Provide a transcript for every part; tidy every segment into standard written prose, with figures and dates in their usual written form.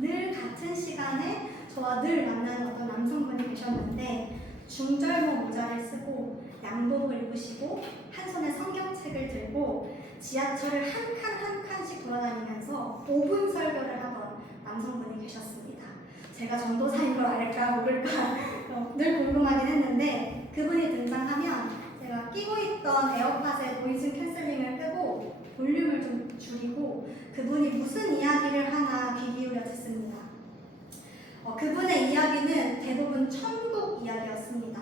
늘 같은 시간에 저와 늘 만나는 어떤 남성분이 계셨는데 중절모 모자를 쓰고 양복을 입으시고 한 손에 성경책을 들고 지하철을 한 칸 한 칸씩 돌아다니면서 5분 설교를 하던 남성분이 계셨습니다. 제가 전도사인 걸 알까 모를까 늘 궁금하긴 했는데 그분이 등장하면 제가 끼고 있던 에어팟의 보이즈 캔슬링을 끄고 볼륨을 좀 줄이고 그분이 무슨 이야기를 하나 귀 기울여 듣습니다. 그분의 이야기는 대부분 천국 이야기였습니다.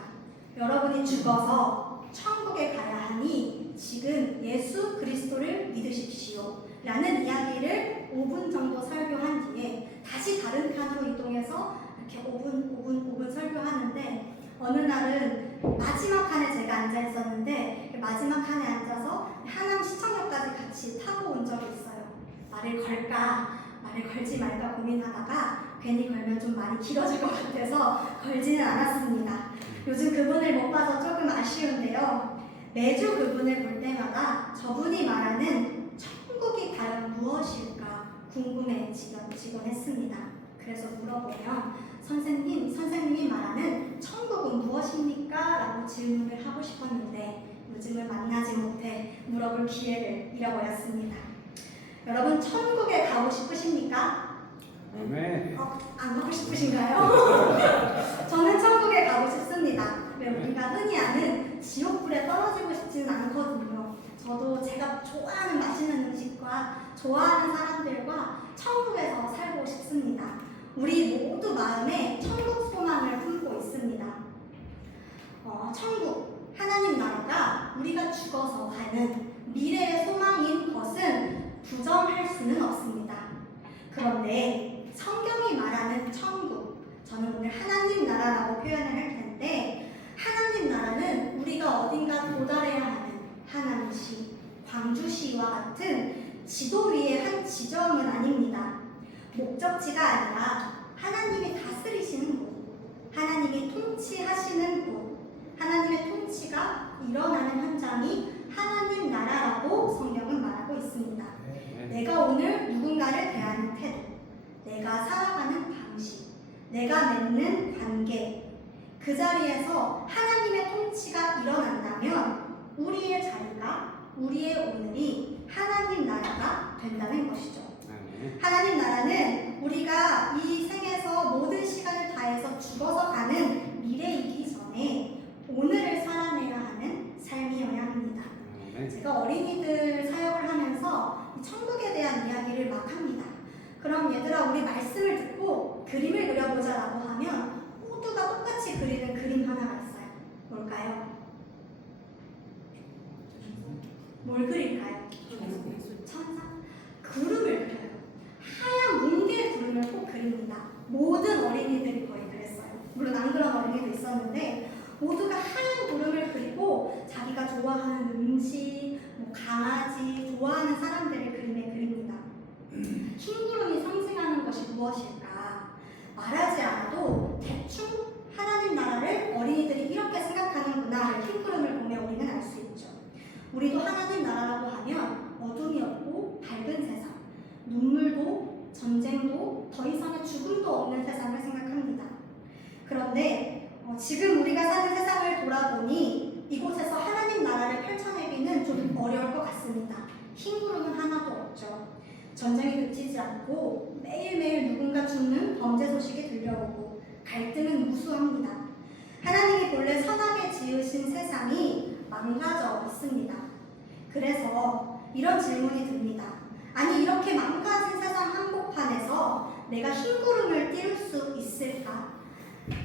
여러분이 죽어서 천국에 가야 하니 지금 예수 그리스도를 믿으십시오 라는 이야기를 5분 정도 설교한 뒤에 다시 다른 칸으로 이동해서 이렇게 5분 설교하는데 어느 날은 마지막 칸에 제가 앉아 있었는데 마지막 칸에 앉아서 하남 시청역까지 같이 타고 온 적이 있어요. 말을 걸까 말을 걸지 말까 고민하다가 괜히 걸면 좀 많이 길어질 것 같아서 걸지는 않았습니다. 요즘 그분을 못 봐서 조금 아쉬운데요. 매주 그분을 볼 때마다 저분이 말하는 천국이 과연 무엇일까 궁금해지곤 했습니다. 그래서 물어보면 선생님이 말하는 천국은 무엇입니까? 라고 질문을 하고 싶었는데 요즘은 만나지 못해 물어볼 기회를 잃어버렸습니다. 여러분 천국에 가고 싶으십니까? 네. 안 가고 싶으신가요? 저는 천국에 가고 싶습니다. 왜 우리가 흔히 아는 지옥불에 떨어지고 싶지는 않거든요. 저도 제가 좋아하는 맛있는 음식과 좋아하는 사람들과 천국에서 살고 싶습니다. 우리 모두 마음에 천국 소망을 품고 있습니다. 천국, 하나님 나라가 우리가 죽어서 가는 미래의 소망인 것은 부정할 수는 없습니다. 그런데 성경이 말하는 천국, 저는 오늘 하나님 나라라고 표현을 할 텐데 하나님 나라는 우리가 어딘가 도달해야 하는 하남시, 광주시와 같은 지도 위의 한 지점은 아닙니다. 목적지가 아니라 하나님이 다스리시는 곳, 하나님이 통치하시는 곳, 하나님의 통치가 일어나는 현장이 하나님 나라라고 성경은 말하고 있습니다. 내가 오늘 누군가를 대하는 태도, 내가 살아가는 방식, 내가 맺는 관계, 그 자리에서 하나님의 통치가 일어난다면 우리의 자리가, 우리의 오늘이 하나님 나라가 된다는 것이죠. 하나님 나라는 우리가 이 생에서 모든 시간을 다해서 죽어서 가는 미래이기 전에 오늘을 살아내야 하는 삶이어야 합니다. 제가 어린이들 사역을 하면서 천국에 대한 이야기를 막 합니다. 그럼 얘들아 우리 말씀을 듣고 그림을 그려보자 라고 하면 모두가 똑같이 그리는 그림 하나가 있어요. 뭘까요? 뭘 그릴까요? 천사? 구름을 그려요. 하얀 뭉게의 구름을 꼭 그립니다. 모든 어린이들이 거의 그랬어요. 물론 안 그런 어린이도 있었는데 모두가 하얀 구름을 그리고 자기가 좋아하는 음식, 강아지, 좋아하는 사람들의 그림에 그립니다. 흰 구름이 상징하는 것이 무엇일까? 말하지 않아도 대충 하나님 나라를 어린이들이 이렇게 생각하는구나를 흰 구름을 보며 우리는 알 수 있죠. 우리도 하나님 나라라고 하면 어둠이 없고 밝은 세상, 눈물도 전쟁도 더 이상의 죽음도 없는 세상을 생각합니다. 그런데 지금 우리가 사는 세상을 돌아보니 이곳에서 하나님 나라를 펼쳐내기는 좀 어려울 것 같습니다. 흰 구름은 하나도 없죠. 전쟁이 그치지 않고 매일매일 누군가 죽는 범죄 소식이 들려오고 갈등은 무수합니다. 하나님이 본래 선하게 지으신 세상이 망가져 있습니다. 그래서 이런 질문이 듭니다. 아니 이렇게 망가진 세상 한복판에서 내가 흰 구름을 띄울 수 있을까?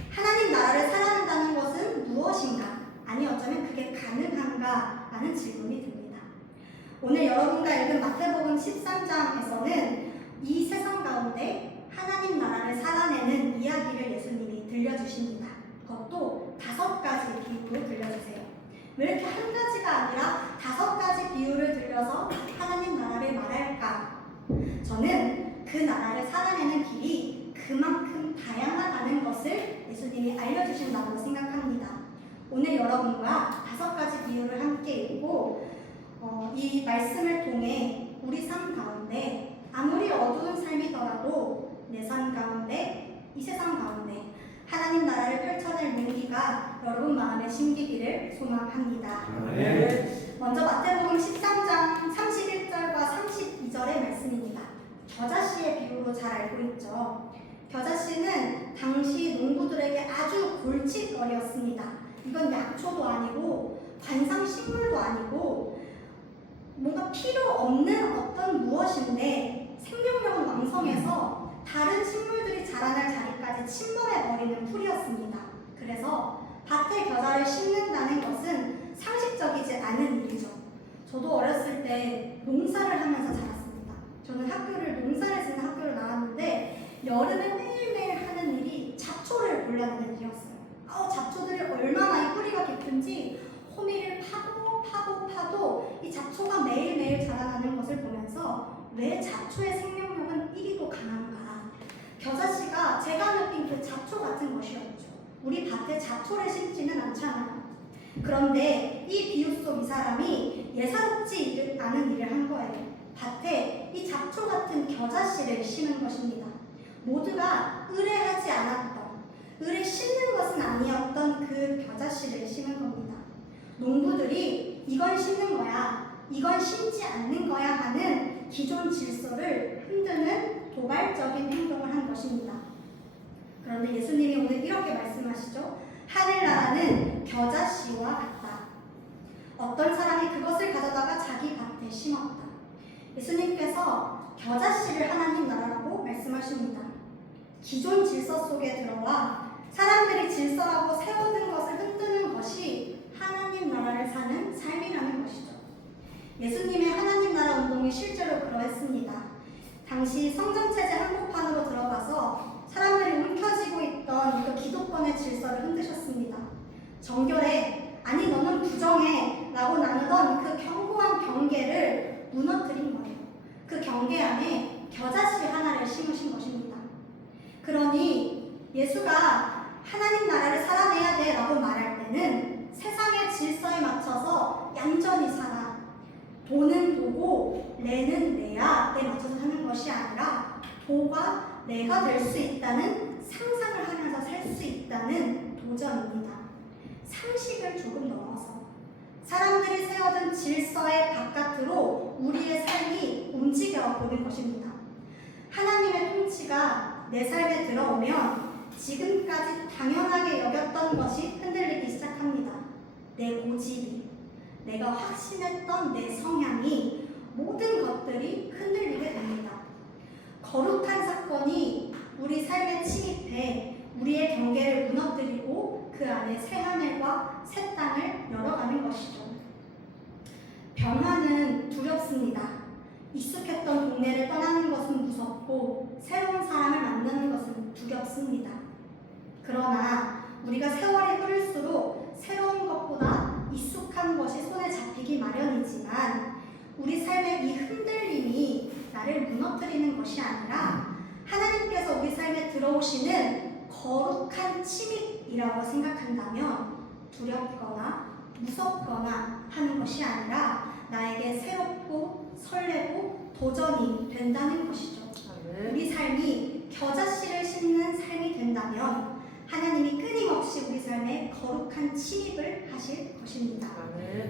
하나님 나라를 살아낸다는 것은 무엇인가? 아니 어쩌면 그게 가능한가? 라는 질문이 듭니다. 오늘 여러분과 읽은 마태복음 13장에서는 이 세상 가운데 하나님 나라를 살아내는 이야기를 예수님이 들려주십니다. 그것도 5가지 비유로 들려주세요. 왜 이렇게 한 가지가 아니라 5가지 비유를 들려서 하나님 나라를 말할까? 저는 그 나라를 살아내는 길이 그만큼 다양하다는 것을 예수님이 알려주신다고 생각합니다. 오늘 여러분과 5가지 비유를 함께 읽고 이 말씀을 통해 우리 삶 가운데 아무리 어두운 삶이더라도 내 삶 가운데, 이 세상 가운데 하나님 나라를 펼쳐낼 용기가 여러분 마음에 심기기를 소망합니다. 먼저 마태복음 13장 31절과 32절의 말씀입니다. 겨자씨의 비유로 잘 알고 있죠. 겨자씨는 당시 농부들에게 아주 골칫거리였습니다. 이건 약초도 아니고 관상식물도 아니고 뭔가 필요 없는 어떤 무엇인데 생명력은 왕성해서 다른 식물들이 자라날 자리까지 침범해버리는 풀이었습니다. 그래서 밭에 겨자를 심는다는 것은 상식적이지 않은 일이죠. 저도 어렸을 때 농사를 하면서 자랐습니다. 저는 농사를 짓는 학교를 나왔는데 여름에 매일매일 하는 일이 잡초를 골라내는 일이었어요. 잡초들이 얼마나 이 뿌리가 깊은지 호미를 파도 이 잡초가 매일매일 자라나는 것을 보면서 왜 잡초의 생명력은 1위도 강한가? 겨자씨가 제가 느낀 그 잡초 같은 것이었죠. 우리 밭에 잡초를 심지는 않잖아요. 그런데 이 비유 속 이 사람이 예사롭지 않은 일을 한 거예요. 밭에 이 잡초 같은 겨자씨를 심은 것입니다. 모두가 의뢰하지 않았던, 의뢰 심는 것은 아니었던 그 겨자씨를 심은 겁니다. 농부들이 이건 심는 거야, 이건 심지 않는 거야 하는 기존 질서를 흔드는 도발적인 행동을 한 것입니다. 그런데 예수님이 오늘 이렇게 말씀하시죠. 하늘나라는 겨자씨와 같다. 어떤 사람이 그것을 가져다가 자기 밭에 심었다. 예수님께서 겨자씨를 하나님 나라라고 말씀하십니다. 기존 질서 속에 들어와 사람들이 질서라고 세워둔 것을 흔드는 것이 하나님 나라를 사는 삶이라는 것이죠. 예수님의 하나님 나라 운동이 실제로 그러했습니다. 당시 성전체제 한복판으로 들어가서 사람들이 움켜쥐고 있던 그 기독권의 질서를 흔드셨습니다. 정결해, 아니 너는 부정해 라고 나누던 그 견고한 경계를 무너뜨린 거예요. 그 경계 안에 겨자씨 하나를 심으신 것입니다. 그러니 예수가 하나님 나라를 살아내야 돼 라고 말할 때는 세상의 질서에 맞춰서 얌전히 살아, 도는 도고 내는 내야에 맞춰서 사는 것이 아니라 도가 내가 될 수 있다는 상상을 하면서 살 수 있다는 도전입니다. 상식을 조금 넘어서 사람들이 세워둔 질서의 바깥으로 우리의 삶이 움직여 보는 것입니다. 하나님의 통치가 내 삶에 들어오면 지금까지 당연하게 여겼던 것이 흔들리기 시작합니다. 내 고집이, 내가 확신했던 내 성향이, 모든 것들이 흔들리게 됩니다. 거룩한 사건이 우리 삶에 침입해 우리의 경계를 무너뜨리고 그 안에 새 하늘과 새 땅을 열어가는 것이죠. 변화는 두렵습니다. 익숙했던 동네를 떠나는 것은 무섭고 새로운 사람을 만나는 것은 두렵습니다. 그러나 우리가 세월이 흐를수록 새로운 것보다 익숙한 것이 손에 잡히기 마련이지만 우리 삶의 이 흔들림이 나를 무너뜨리는 것이 아니라 하나님께서 우리 삶에 들어오시는 거룩한 침입이라고 생각한다면 두렵거나 무섭거나 하는 것이 아니라 나에게 새롭고 설레고 도전이 된다는 것이죠. 우리 삶이 겨자씨를 심는 삶이 된다면 하나님이 끊임없이 우리 삶에 거룩한 침입을 하실 것입니다.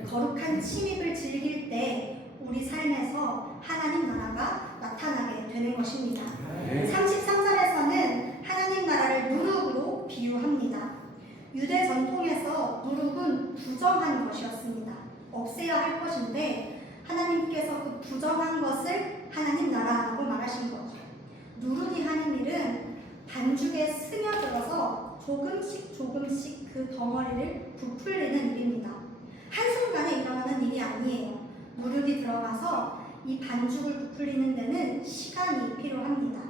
거룩한 침입을 즐길 때 우리 삶에서 하나님 나라가 나타나게 되는 것입니다. 33절에서는 하나님 나라를 누룩으로 비유합니다. 유대 전통에서 누룩은 부정한 것이었습니다. 없애야 할 것인데 하나님께서 그 부정한 것을 하나님 나라라고 말하신 거죠. 누룩이 하는 일은 반죽에 스며들어서 조금씩 그 덩어리를 부풀리는 일입니다. 한순간에 일어나는 일이 아니에요. 누룩이 들어가서 이 반죽을 부풀리는 데는 시간이 필요합니다.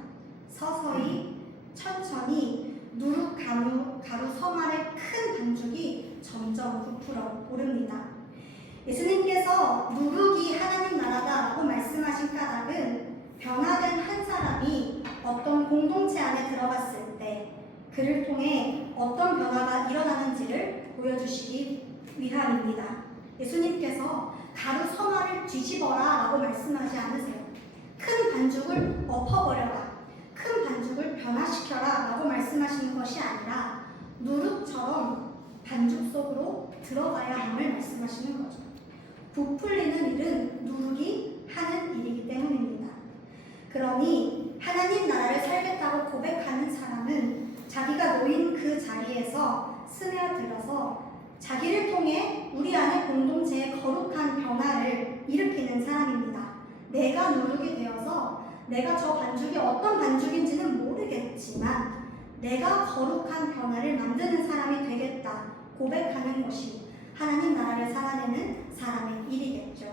서서히 천천히 누룩 가루 섬알의 큰 반죽이 점점 부풀어 오릅니다. 예수님께서 누룩이 하나님 나라다라고 말씀하신 까닭은 변화된 한 사람이 어떤 공동체 안에 들어갔을 때 그를 통해 어떤 변화가 일어나는지를 보여주시기 위함입니다. 예수님께서 가루 섬알을 뒤집어라 라고 말씀하지 않으세요. 큰 반죽을 엎어버려라, 큰 반죽을 변화시켜라 라고 말씀하시는 것이 아니라 누룩처럼 반죽 속으로 들어가야 함을 말씀하시는 거죠. 부풀리는 일은 누룩이 하는 일이기 때문입니다. 그러니 하나님 나라를 살겠다고 고백하는 사람은 자기가 놓인 그 자리에서 스며들어서 자기를 통해 우리 안의 공동체의 거룩한 변화를 일으키는 사람입니다. 내가 누룩이 되어서 내가 저 반죽이 어떤 반죽인지는 모르겠지만 내가 거룩한 변화를 만드는 사람이 되겠다 고백하는 것이 하나님 나라를 살아내는 사람의 일이겠죠.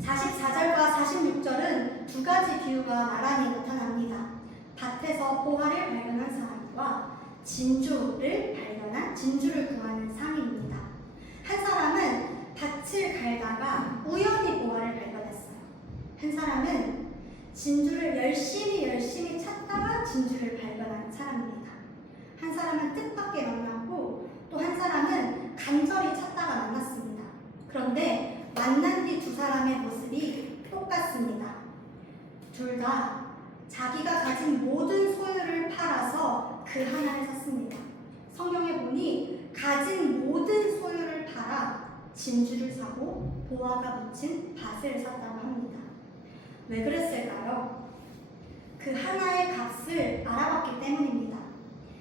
44절과 46절은 두 가지 비유가 나란히 나타납니다. 밭에서 보화를 발견한 사람과 진주를 구하는 상인입니다. 한 사람은 밭을 갈다가 우연히 보화를 발견했어요. 한 사람은 진주를 열심히 찾다가 진주를 발견한 사람입니다. 한 사람은 뜻밖의 만났고 또 한 사람은 간절히 찾다가 만났습니다. 그런데 만난 뒤 두 사람의 모습이 똑같습니다. 둘 다 자기가 가진 모든 소유를 팔아서 그 하나를 샀습니다. 성경에 보니 가진 모든 소유를 팔아 진주를 사고 보화가 묻힌 밭을 샀다고 합니다. 왜 그랬을까요? 그 하나의 값을 알아봤기 때문입니다.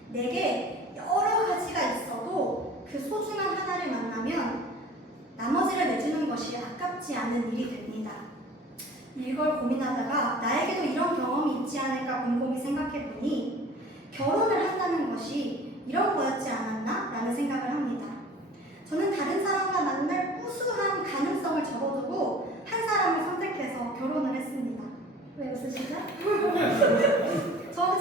내게 여러 가지가 있어도 그 소중한 하나를 만나면 나머지를 내주는 것이 아깝지 않은 일이 됩니다. 이걸 고민하다가 나에게도 이런 경험이 있지 않을까 곰곰이 생각해보니 결혼을 한다는 것이 이런 거였지 않았나? 라는 생각을 합니다. 저는 다른 사람과 만날 우수한 가능성을 접어두고 한 사람을 선택해서 결혼을 했습니다. 왜 웃으시죠?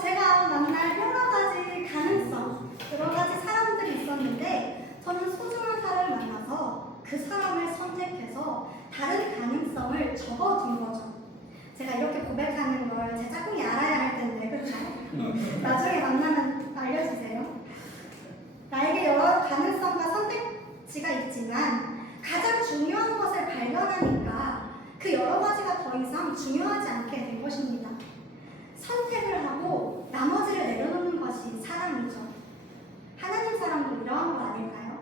제가 만날 여러 가지 가능성, 여러 가지 사람들이 있었는데 저는 소중한 사람을 만나서 그 사람을 선택해서 다른 가능성을 접어둔 거죠. 제가 이렇게 고백하는 걸 제 짝꿍이 알아야 할 텐데, 그렇죠? 나중에 만나면 알려주세요. 나에게 여러 가능성과 선택지가 있지만 가장 중요한 것을 발견하니까 그 여러 가지가 더 이상 중요하지 않게 된 것입니다. 선택을 하고 나머지를 내려놓는 것이 사랑이죠. 하나님 사랑도 이러한 거 아닐까요?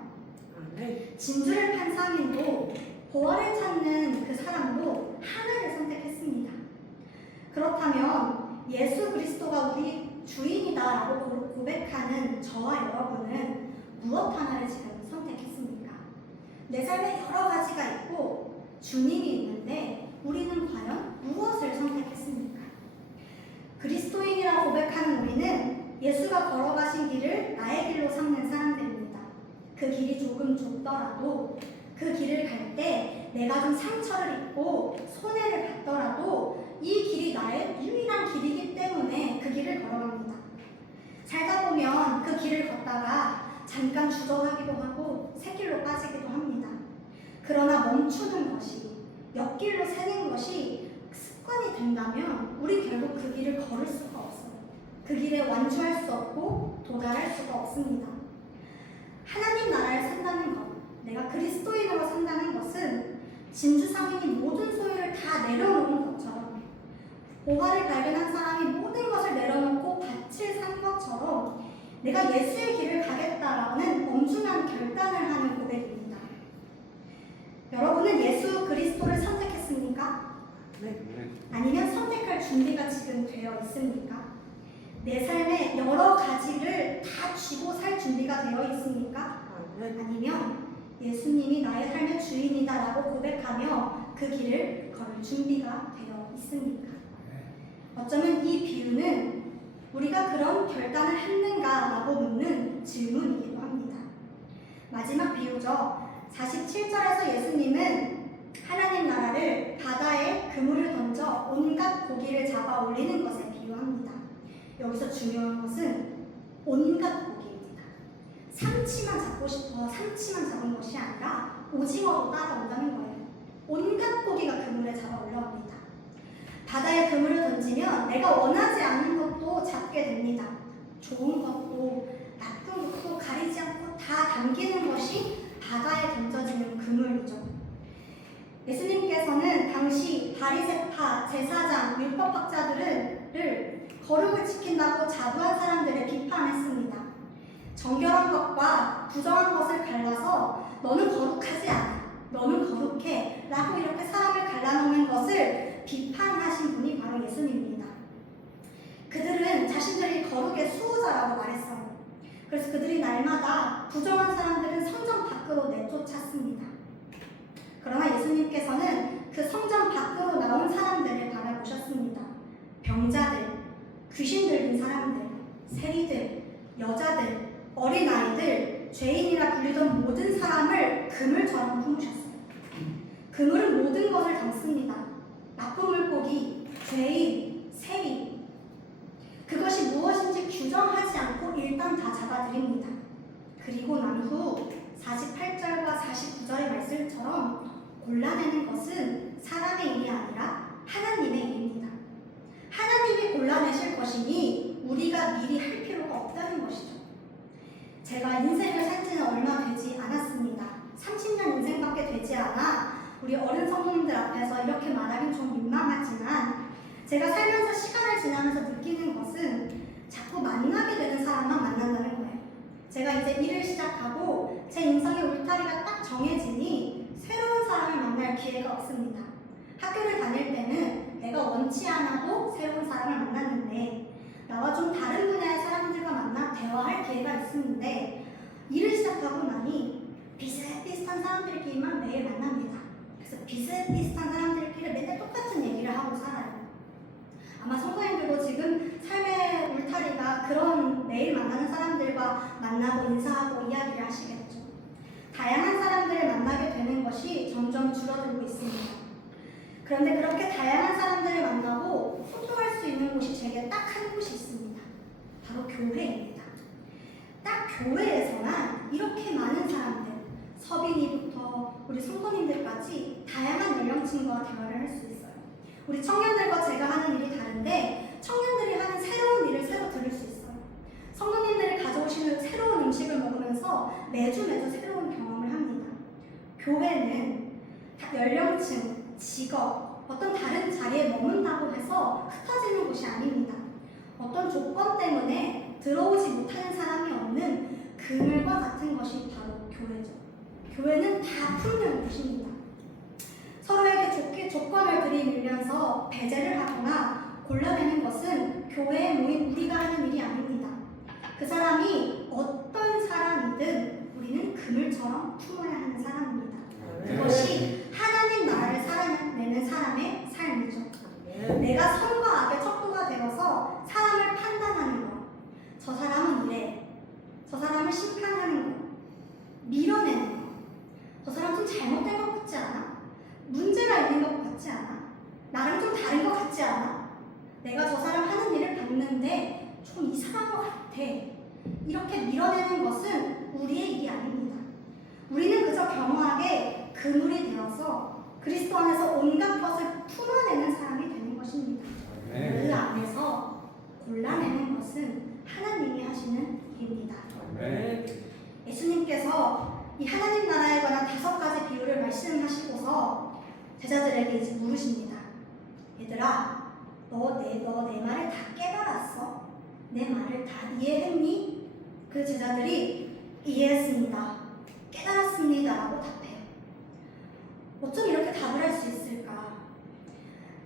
네. 진주를 판 상인도 보화를 찾는 그 사람도 하나를 선택했습니다. 그렇다면 예수 그리스도가 우리 주인이다라고 고백하는 저와 여러분은 무엇 하나를 지금 선택했습니까? 내 삶에 여러 가지가 있고 주님이 있는데 우리는 과연 무엇을 선택했습니까? 그리스도인이라고 고백하는 우리는 예수가 걸어가신 길을 나의 길로 삼는 사람들입니다. 그 길이 조금 좁더라도 그 길을 갈 때 내가 좀 상처를 입고 손해를 받더라도 이 길이 나의 유일한 길이기 때문에 그 길을 걸어갑니다. 살다 보면 그 길을 걷다가 잠깐 주저하기도 하고 새길로 빠지기도 합니다. 그러나 멈추는 것이, 옆길로 새는 것이 습관이 된다면 우리 결국 그 길을 걸을 수가 없어요. 그 길에 완주할 수 없고 도달할 수가 없습니다. 하나님 나라를 산다는 것, 내가 그리스도인으로 산다는 것은 진주 상인이 모든 소유를 다 내려놓은 것처럼, 보화를 발견한 사람이 모든 것을 내려놓고 밭을 산 것처럼 내가 예수의 길을 가겠다라는 엄중한 결단을 하는 고백입니다. 여러분은 예수 그리스도를 선택했습니까? 네. 아니면 선택할 준비가 지금 되어 있습니까? 내 삶에 여러 가지를 다 쥐고 살 준비가 되어 있습니까? 아니면 예수님이 나의 삶의 주인이다라고 고백하며 그 길을 걸을 준비가 되어 있습니까? 어쩌면 이 비유는 우리가 그런 결단을 했는가라고 묻는 질문이기도 합니다. 마지막 비유죠. 47절에서 예수님은 하나님 나라를 바다에 그물을 던져 온갖 고기를 잡아 올리는 것에 비유합니다. 여기서 중요한 것은 온갖 고기입니다. 삼치만 잡고 싶어 삼치만 잡은 것이 아니라 오징어도 따라온다는 거예요. 온갖 고기가 그물에 잡아 올라옵니다. 바다에 그물을 던지면 내가 원하지 않는 것도 잡게 됩니다. 좋은 것도 나쁜 것도 가리지 않고 다 담기는 것이 바다에 던져지는 그물이죠. 예수님께서는 당시 바리새파, 제사장, 율법학자들을 거룩을 지킨다고 자부한 사람들을 비판했습니다. 정결한 것과 부정한 것을 갈라서 너는 거룩하지 않아, 너는 거룩해 라고 이렇게 사람을 갈라놓는 것을 비판하신 분이 바로 예수님입니다. 그들은 자신들이 거룩의 수호자라고 말했어요. 그래서 그들이 날마다 부정한 사람들은 성전 밖으로 내쫓았습니다. 그러나 예수님께서는 그 성전 밖으로 나온 사람들을 바라보셨습니다. 병자들, 귀신 들린 사람들, 세리들, 여자들, 어린아이들, 죄인이라 불리던 모든 사람을 그물처럼 품으셨어요. 그물은 모든 것을 담습니다. 나쁜 물고기, 죄인, 세리. 그것이 무엇인지 규정하지 않고 일단 다 잡아들입니다. 그리고 난 후 48절과 49절의 말씀처럼 골라내는 것은 사람의 일이 아니라 하나님의 일입니다. 하나님이 골라내실 것이니 우리가 미리 할 필요가 없다는 것이죠. 제가 인생을 산 지는 얼마 되지 않았습니다. 30년 인생밖에 되지 않아 우리 어른 성도님들 앞에서 이렇게 말하긴 좀 민망하지만 제가 살면서 시간을 지나면서 느끼는 것은 자꾸 만나게 되는 사람만 만난다는 거예요. 제가 이제 일을 시작하고 제 인생의 울타리가 딱 정해지니 새로운 사람을 만날 기회가 없습니다. 학교를 다닐 때는 내가 원치 않아도 새로운 사람을 만났는데 나와 좀 다른 분야의 사람들과 만나 대화할 기회가 있었는데 일을 시작하고 나니 비슷비슷한 사람들끼리만 매일 만납니다. 그래서 비슷비슷한 사람들끼리 맨날 똑같은 얘기를 하고 살아요. 아마 성도님들도 지금 삶의 울타리가 그런 매일 만나는 사람들과 만나고 인사하고 이야기를 하시겠죠. 다양한 사람들을 만나게 되는 것이 점점 줄어들고 있습니다. 그런데 그렇게 다양한 사람들을 만나고 소통할 수 있는 곳이 제게 딱 한 곳이 있습니다. 바로 교회입니다. 딱 교회에서만 이렇게 많은 사람들, 서빈이부터 우리 성도님들까지 다양한 연령층과 대화를 할 수 있어요. 우리 청년들과 제가 하는 일이 다른데 청년들이 하는 새로운 일을 새로 들을 수 있어요. 성도님들이 가져오시는 새로운 음식을 먹으면서 매주 새로운 경험을 합니다. 교회는 연령층, 직업, 어떤 다른 자리에 머문다고 해서 흩어지는 곳이 아닙니다. 어떤 조건 때문에 들어오지 못하는 사람이 없는 그물과 같은 것이 바로 교회죠. 교회는 다 품는 곳입니다. 서로에게 좋게 조건을 들이밀면서 배제를 하거나 골라내는 것은 교회에 모인 우리가 하는 일이 아닙니다. 그 사람이 어떤 사람이든 우리는 그물처럼 품어야 하는 사람입니다. 그것이 하나님 나라를 살아내는 사람의 삶이죠. 내가 선과 악의 척도가 되어서 사람을 판단하는 것, 저 사람은 이래, 저 사람을 심판하는 것, 밀어내는 것, 저 사람 좀 잘못된 것 같지 않아? 문제가 있는 것 같지 않아? 나랑 좀 다른 것 같지 않아? 내가 저 사람 하는 일을 봤는데 좀 이상한 것 같아. 이렇게 밀어내는 것은 우리의 일이 아닙니다. 우리는 그저 겸허하게 그물이 되어서 그리스도 안에서 온갖 것을 풀어내는 사람이 되는 것입니다. 그 안에서 골라내는 것은 하나님이 하시는 일입니다. 예수님께서 이 하나님 나라에 관한 5가지 비유를 말씀하시고서 제자들에게 이제 물으십니다. 얘들아, 너 내 말을 다 깨달았어? 내 말을 다 이해했니? 그 제자들이 이해했습니다, 깨달았습니다 라고 답해요. 어쩜 이렇게 답을 할 수 있을까?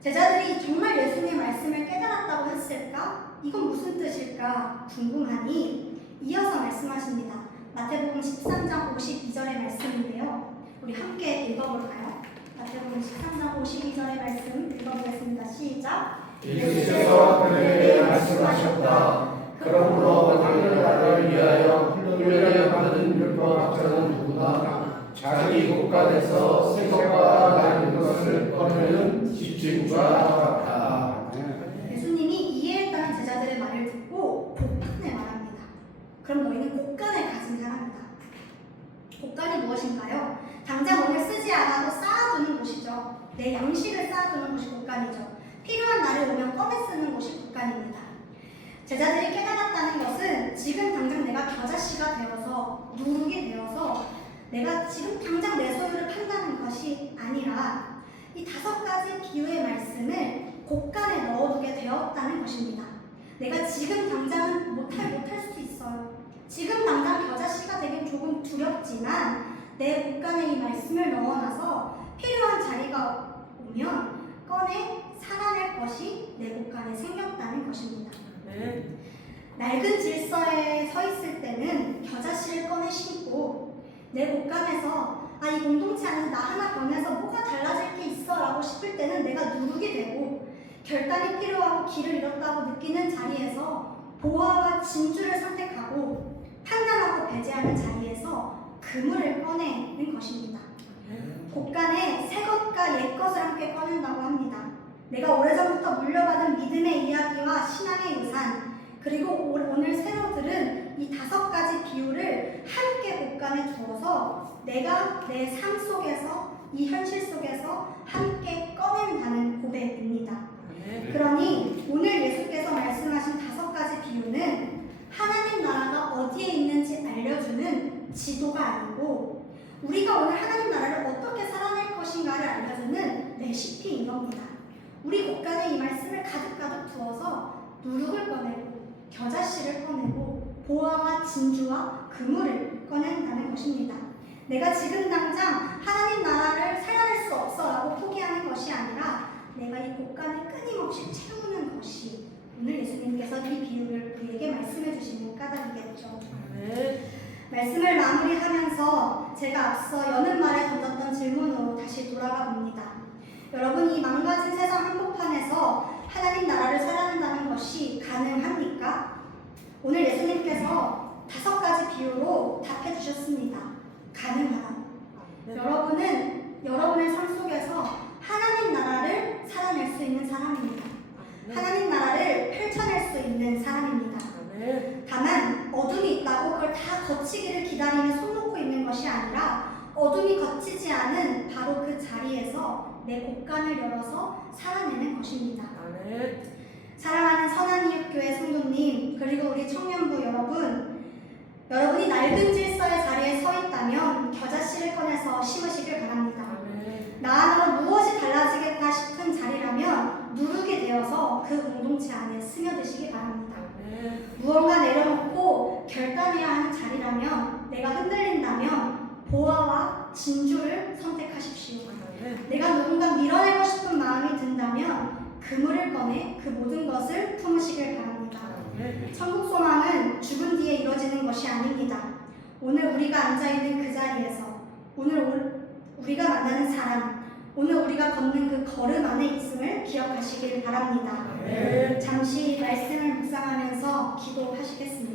제자들이 정말 예수님의 말씀을 깨달았다고 했을까? 이건 무슨 뜻일까 궁금하니 이어서 말씀하십니다. 마태복음 13장 52절의 말씀인데요. 우리 함께 읽어볼까요? 마태복음 13장 52절의 말씀 읽어보겠습니다. 시작! 예수께서 그들에게 말씀하셨다. 그러므로 하늘나라를 위하여 훈련을 받은 율법학자는 누구나 자기 곳간에서 생각과 다른 것을 꺼내는 집중과 같다. 예수님이 이해했다는 제자들의 말을 듣고 복판을 말합니다. 그럼 너희는 곳간을 가진 사람이다. 곳간이 무엇인가요? 당장 오늘 쓰지 않아도 쌓아두는 곳이죠. 내 양식을 쌓아두는 곳이 곳간이죠. 필요한 날에 오면 꺼내 쓰는 곳이 곳간입니다. 제자들이 깨달았다는 것은 지금 당장 내가 겨자씨가 되어서 누룩이 되어서 내가 지금 당장 내 소유를 판다는 것이 아니라 이 5가지 비유의 말씀 말씀을 곳간에 넣어두게 되었다는 것입니다. 내가 지금 당장은 못할 수도 있어요. 지금 당장 겨자씨가 되긴 조금 두렵지만 내 곳간에 이 말씀을 넣어놔서 필요한 자리가 오면 꺼내 살아낼 것이 내 곳간에 생겼다는 것입니다. 낡은 질서에 서 있을 때는 겨자씨를 꺼내 심고 내 곳간에서 이 공동체 안에서 나 하나 변해서 뭐가 달라질 게 있어 라고 싶을 때는 내가 누르게 되고 결단이 필요하고 길을 잃었다고 느끼는 자리에서 보화와 진주를 선택하고 판단하고 배제하는 자리에서 그물을 꺼내는 것입니다. 곳간에 새 것과 옛 것을 함께 꺼낸다고 합니다. 내가 오래전부터 물려받은 믿음의 이야기와 신앙의 유산 그리고 오늘 새로 들은 이 5가지 비유를 함께 곳간에 두어서 내가 내 삶 속에서 이 현실 속에서 함께 꺼낸다는 고백입니다. 그러니 오늘 예수께서 말씀하신 5가지 비유는 하나님 나라가 어디에 있는지 알려주는 지도가 아니고 우리가 오늘 하나님 나라를 어떻게 살아낼 것인가를 알려주는 레시피인 겁니다. 우리 곳간에 이 말씀을 가득가득 두어서 누룩을 꺼내고 겨자씨를 꺼내고 보화와 진주와 그물을 꺼낸다는 것입니다. 내가 지금 당장 하나님 나라를 살아낼 수 없어 라고 포기하는 것이 아니라 내가 이 곳간을 끊임없이 채우는 것이 오늘 예수님께서 이 비유를 우리에게 말씀해 주시는 까닭이겠죠. 말씀을 마무리하면서 제가 앞서 여는 말에 던졌던 질문으로 다시 돌아가 봅니다. 여러분, 이 망가진 세상 한복판에서 하나님 나라를 살아낸다는 것이 가능합니까? 오늘 예수님께서 5가지 비유로 답해 주셨습니다. 가능하다. 여러분은 여러분의 삶 속에서 하나님 나라를 살아낼 수 있는 사람입니다. 하나님 나라를 펼쳐낼 수 있는 사람입니다. 다만 어둠이 있다고 그걸 다 거치기를 기다리며 손 놓고 있는 것이 아니라 어둠이 거치지 않은 바로 그 자리에서 내 곳간을 열어서 살아내는 것입니다. 사랑하는 선한이웃교회 성도님 그리고 우리 청년부 여러분이 낡은 질서의 자리에 서 있다면 겨자씨를 꺼내서 심으시길 바랍니다. 나 하나로 무엇이 달라지겠다 싶은 자리라면 누르게 되어서 그 공동체 안에 스며드시기 바랍니다. 무언가 내려놓고 결단해야 하는 자리라면 내가 흔들린다면 보화와 진주를 선택하십시오. 내가 누군가 밀어내고 싶은 마음이 든다면 그물을 꺼내 그 모든 것을 품으시길 바랍니다. 천국 소망은 죽은 뒤에 이루어지는 것이 아닙니다. 오늘 우리가 앉아있는 그 자리에서 오늘 우리가 만나는 사람 오늘 우리가 걷는 그 걸음 안에 있음을 기억하시길 바랍니다. 잠시 말씀을 묵상하면서 기도하시겠습니다.